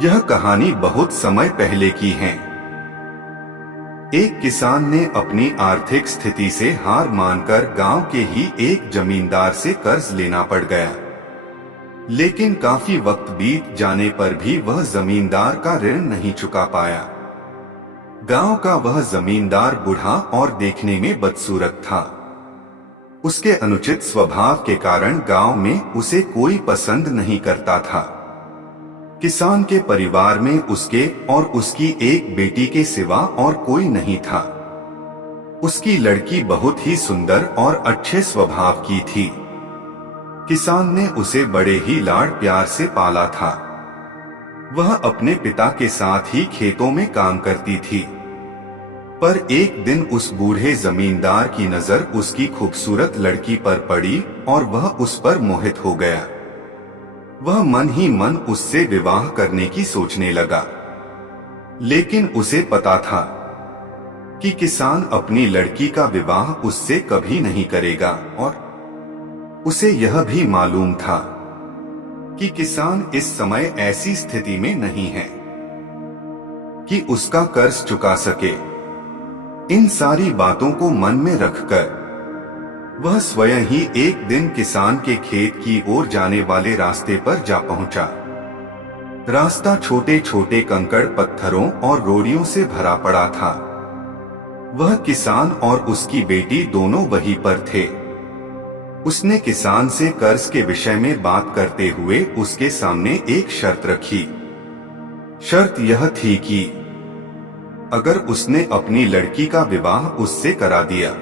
यह कहानी बहुत समय पहले की है। एक किसान ने अपनी आर्थिक स्थिति से हार मानकर गांव के ही एक जमींदार से कर्ज लेना पड़ गया। लेकिन काफी वक्त बीत जाने पर भी वह जमींदार का ऋण नहीं चुका पाया। गांव का वह जमींदार बूढ़ा और देखने में बदसूरत था। उसके अनुचित स्वभाव के कारण गांव में उसे कोई पसंद नहीं करता था। किसान के परिवार में उसके और उसकी एक बेटी के सिवा और कोई नहीं था। उसकी लड़की बहुत ही सुंदर और अच्छे स्वभाव की थी। किसान ने उसे बड़े ही लाड़ प्यार से पाला था। वह अपने पिता के साथ ही खेतों में काम करती थी। पर एक दिन उस बूढ़े जमींदार की नजर उसकी खूबसूरत लड़की पर पड़ी और वह उस पर मोहित हो गया। वह मन ही मन उससे विवाह करने की सोचने लगा। लेकिन उसे पता था कि किसान अपनी लड़की का विवाह उससे कभी नहीं करेगा और उसे यह भी मालूम था कि किसान इस समय ऐसी स्थिति में नहीं है कि उसका कर्ज चुका सके। इन सारी बातों को मन में रखकर वह स्वयं ही एक दिन किसान के खेत की ओर जाने वाले रास्ते पर जा पहुंचा। रास्ता छोटे छोटे कंकड़ पत्थरों और रोड़ियों से भरा पड़ा था। वह किसान और उसकी बेटी दोनों वहीं पर थे। उसने किसान से कर्ज के विषय में बात करते हुए उसके सामने एक शर्त रखी। शर्त यह थी कि अगर उसने अपनी लड़की का विवाह उससे करा दिया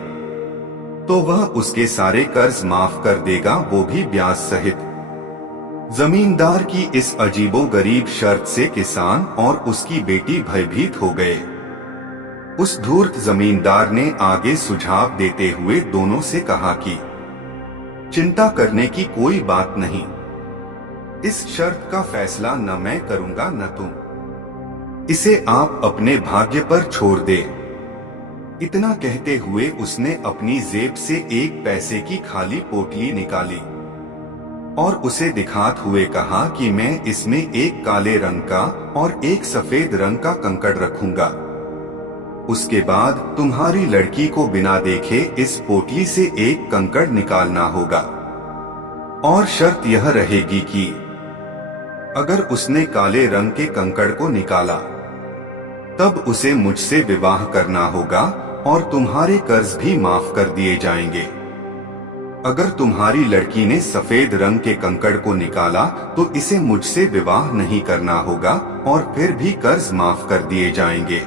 तो वह उसके सारे कर्ज माफ कर देगा, वो भी ब्याज सहित। जमींदार की इस अजीबोगरीब शर्त से किसान और उसकी बेटी भयभीत हो गए। उस धूर्त जमींदार ने आगे सुझाव देते हुए दोनों से कहा कि चिंता करने की कोई बात नहीं, इस शर्त का फैसला न मैं करूंगा न तुम। इसे आप अपने भाग्य पर छोड़ दे। इतना कहते हुए उसने अपनी जेब से एक पैसे की खाली पोटली निकाली और उसे दिखाते हुए कहा कि मैं इसमें एक काले रंग का और एक सफेद रंग का कंकड़ रखूंगा। उसके बाद तुम्हारी लड़की को बिना देखे इस पोटली से एक कंकड़ निकालना होगा और शर्त यह रहेगी कि अगर उसने काले रंग के कंकड़ को निकाला तब उसे मुझसे विवाह करना होगा और तुम्हारे कर्ज भी माफ कर दिए जाएंगे। अगर तुम्हारी लड़की ने सफेद रंग के कंकड़ को निकाला तो इसे मुझसे विवाह नहीं करना होगा और फिर भी कर्ज माफ कर दिए जाएंगे।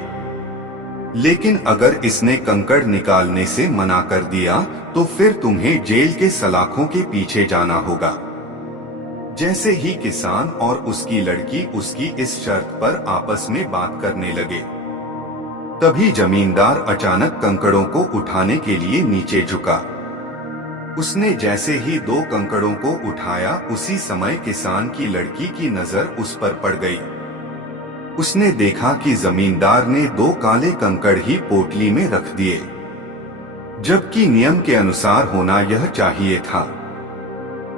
लेकिन अगर इसने कंकड़ निकालने से मना कर दिया तो फिर तुम्हें जेल के सलाखों के पीछे जाना होगा। जैसे ही किसान और उसकी लड़की उसकी इस शर्त पर आपस में बात करने लगे, तभी जमींदार अचानक कंकड़ों को उठाने के लिए नीचे झुका। उसने जैसे ही दो कंकड़ों को उठाया, उसी समय किसान की लड़की की नजर उस पर पड़ गई। उसने देखा कि जमींदार ने दो काले कंकड़ ही पोटली में रख दिए, जबकि नियम के अनुसार होना यह चाहिए था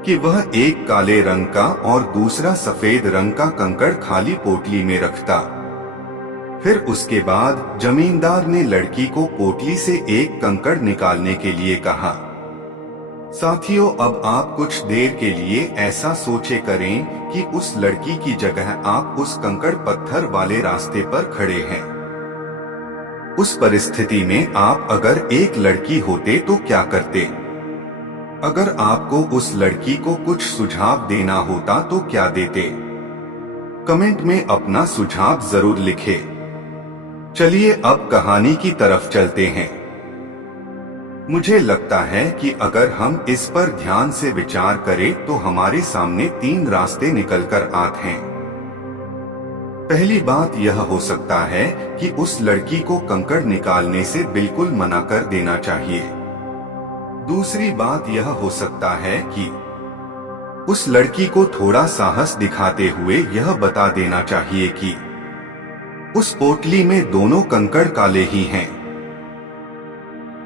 कि वह एक काले रंग का और दूसरा सफेद रंग का कंकड़ खाली पोटली में रखता। फिर उसके बाद जमींदार ने लड़की को पोटली से एक कंकड़ निकालने के लिए कहा। साथियों, अब आप कुछ देर के लिए ऐसा सोचे करें कि उस लड़की की जगह आप उस कंकड़ पत्थर वाले रास्ते पर खड़े हैं। उस परिस्थिति में आप अगर एक लड़की होते तो क्या करते? अगर आपको उस लड़की को कुछ सुझाव देना होता तो क्या देते? कमेंट में अपना सुझाव जरूर लिखें। चलिए अब कहानी की तरफ चलते हैं। मुझे लगता है कि अगर हम इस पर ध्यान से विचार करें तो हमारे सामने तीन रास्ते निकलकर आते हैं। पहली बात यह हो सकता है कि उस लड़की को कंकड़ निकालने से बिल्कुल मना कर देना चाहिए। दूसरी बात यह हो सकता है कि उस लड़की को थोड़ा साहस दिखाते हुए यह बता देना चाहिए कि उस पोटली में दोनों कंकड़ काले ही हैं,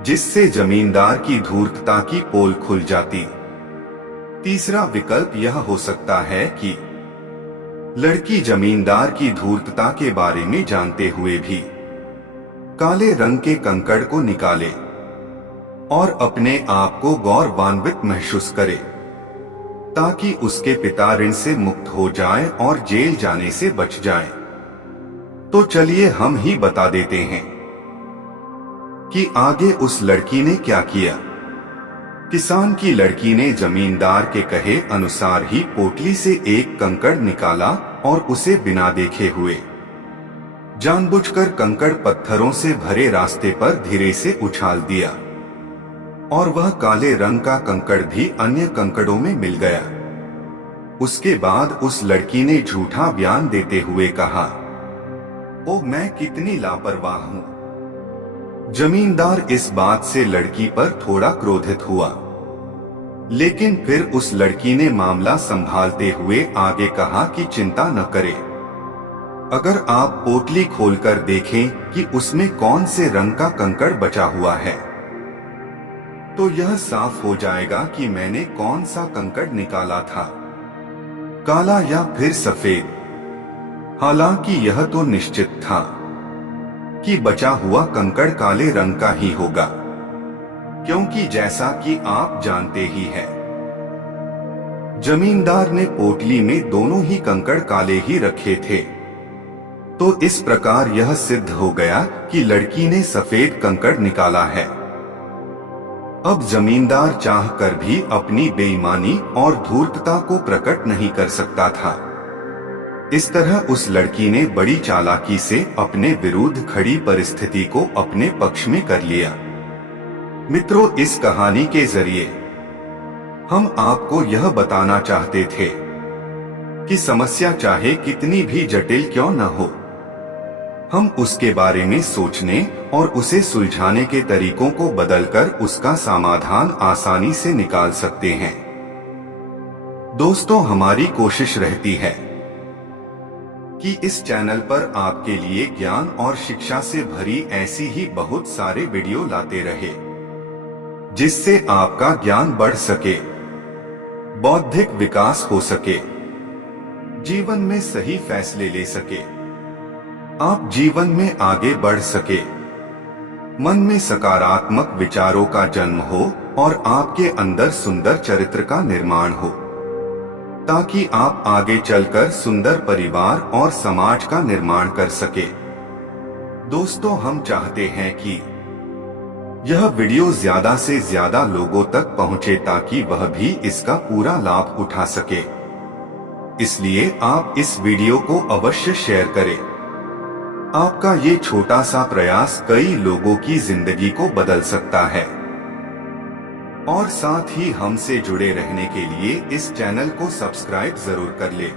जिससे जमींदार की धूर्तता की पोल खुल जाती। तीसरा विकल्प यह हो सकता है कि लड़की जमींदार की धूर्तता के बारे में जानते हुए भी काले रंग के कंकड़ को निकाले और अपने आप को गौरवान्वित महसूस करे, ताकि उसके पिता ऋण से मुक्त हो जाएं और जेल जाने से बच जाएं। तो चलिए हम ही बता देते हैं कि आगे उस लड़की ने क्या किया। किसान की लड़की ने जमींदार के कहे अनुसार ही पोटली से एक कंकड़ निकाला और उसे बिना देखे हुए जानबूझकर कंकड़ पत्थरों से भरे रास्ते पर धीरे से उछाल दिया और वह काले रंग का कंकड़ भी अन्य कंकड़ों में मिल गया। उसके बाद उस लड़की ने झूठा बयान देते हुए कहा, ओ मैं कितनी लापरवाह हूँ। जमींदार इस बात से लड़की पर थोड़ा क्रोधित हुआ, लेकिन फिर उस लड़की ने मामला संभालते हुए आगे कहा कि चिंता न करे, अगर आप पोटली खोलकर देखें कि उसमें कौन से रंग का कंकड़ बचा हुआ है, तो यह साफ हो जाएगा कि मैंने कौन सा कंकड़ निकाला था, काला या फिर सफेद। हालांकि यह तो निश्चित था कि बचा हुआ कंकड़ काले रंग का ही होगा, क्योंकि जैसा कि आप जानते ही हैं, जमींदार ने पोटली में दोनों ही कंकड़ काले ही रखे थे। तो इस प्रकार यह सिद्ध हो गया कि लड़की ने सफेद कंकड़ निकाला है। अब जमींदार चाहकर भी अपनी बेईमानी और धूर्तता को प्रकट नहीं कर सकता था। इस तरह उस लड़की ने बड़ी चालाकी से अपने विरुद्ध खड़ी परिस्थिति को अपने पक्ष में कर लिया। मित्रों, इस कहानी के जरिए हम आपको यह बताना चाहते थे कि समस्या चाहे कितनी भी जटिल क्यों न हो, हम उसके बारे में सोचने और उसे सुलझाने के तरीकों को बदलकर उसका समाधान आसानी से निकाल सकते हैं। दोस्तों, हमारी कोशिश रहती है कि इस चैनल पर आपके लिए ज्ञान और शिक्षा से भरी ऐसी ही बहुत सारे वीडियो लाते रहे, जिससे आपका ज्ञान बढ़ सके, बौद्धिक विकास हो सके, जीवन में सही फैसले ले सके, आप जीवन में आगे बढ़ सके, मन में सकारात्मक विचारों का जन्म हो और आपके अंदर सुंदर चरित्र का निर्माण हो, ताकि आप आगे चलकर सुंदर परिवार और समाज का निर्माण कर सके। दोस्तों, हम चाहते हैं कि यह वीडियो ज्यादा से ज्यादा लोगों तक पहुंचे, ताकि वह भी इसका पूरा लाभ उठा सके। इसलिए आप इस वीडियो को अवश्य शेयर करें। आपका ये छोटा सा प्रयास कई लोगों की जिंदगी को बदल सकता है। और साथ ही हमसे जुड़े रहने के लिए इस चैनल को सब्सक्राइब जरूर कर ले।